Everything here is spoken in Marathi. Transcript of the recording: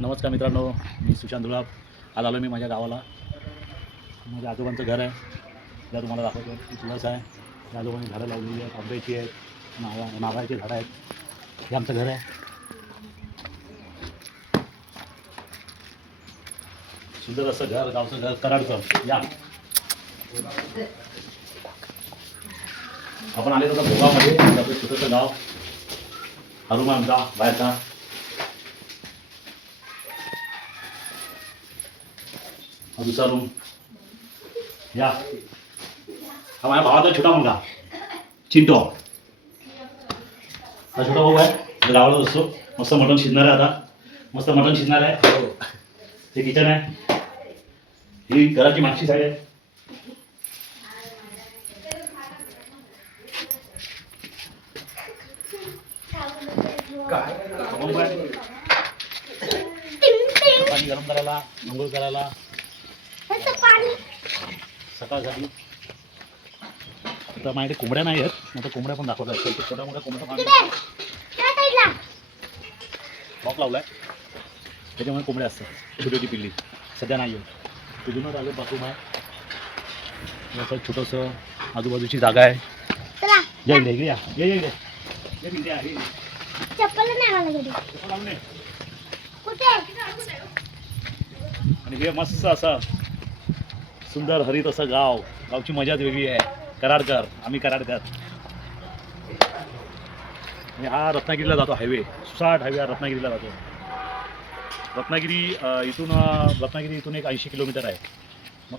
नमस्कार मित्रांनो, मी सुशांत धुळाप. आज आलो मी माझ्या गावाला. माझ्या आजोबांचं घर आहे, ज्या तुम्हाला दाखवतो. तुळस आहे, त्या आजोबांनी झाडं लावलेली आहेत, आंब्याची आहेत, नारळाची झाडं आहेत. हे आमचं घर आहे, सुंदर असं घर, गावचं घर, कराडचं. या आपण आले होता भोगावमध्ये, आपलं छोटंसं गाव. हा रूम आहे आमचा बाहेरचा. हा दुसरा रूम. या हा माझ्या भावाचा छोटा मुलगा चिंटो. हा छोटा भाऊ आहे, गावालाच असतो. मस्त मटण शिजणार आहे आता, मस्त मटण शिजणार आहे. ते किचन आहे, ही घराची मागची साईड आहे. पाणी गरम करायला, आंघोळ करायला सकाळसाठी. आता माझ्याकडे कोंबड्या नाही आहेत, आता कोंबड्या पण दाखवतात. छोट्या मोठ्या कोंबड्या बॉक लावलाय, त्याच्यामुळे कोंबड्या असतात. छोटी छोटी पिल्ली सध्या नाही आहेत. तिथूनच आलं बाथरूम आहे, असं छोटंसं आजूबाजूची जागा आहे. या इकडे इकडे या, ये इकडे इकडे आहे. चप्पल नाही मला घरी. कुठे? आणि हे मस्त असं सुंदर हरित असं गाव. गावची मजाच वेगळी आहे. कराडकर, आम्ही कराडकर. आणि हा रत्नागिरीला जातो हायवे, सुसाट हायवे हा रत्नागिरीला जातो. रत्नागिरी इथून एक 80 किलोमीटर आहे. मग